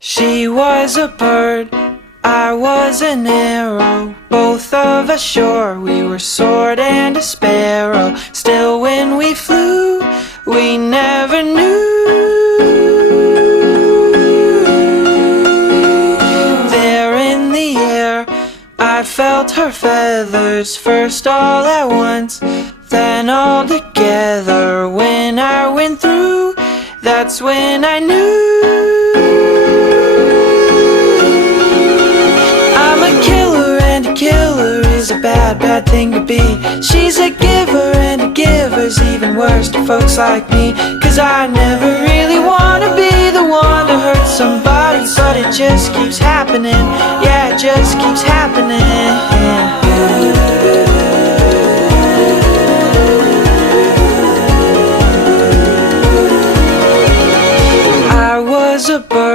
She was a bird, I was an arrow. Both of us sure we were sword and a sparrow. Still when we flew, we never knew. There in the air, I felt her feathers, first all at once, then all together. When I went through, that's when I knew. I'm a killer, and a killer is a bad, bad thing to be. She's a giver, and a giver's even worse to folks like me. Cause I never really wanna be the one to hurt somebody, but it just keeps happening. Yeah, it just keeps happening. I was a bird.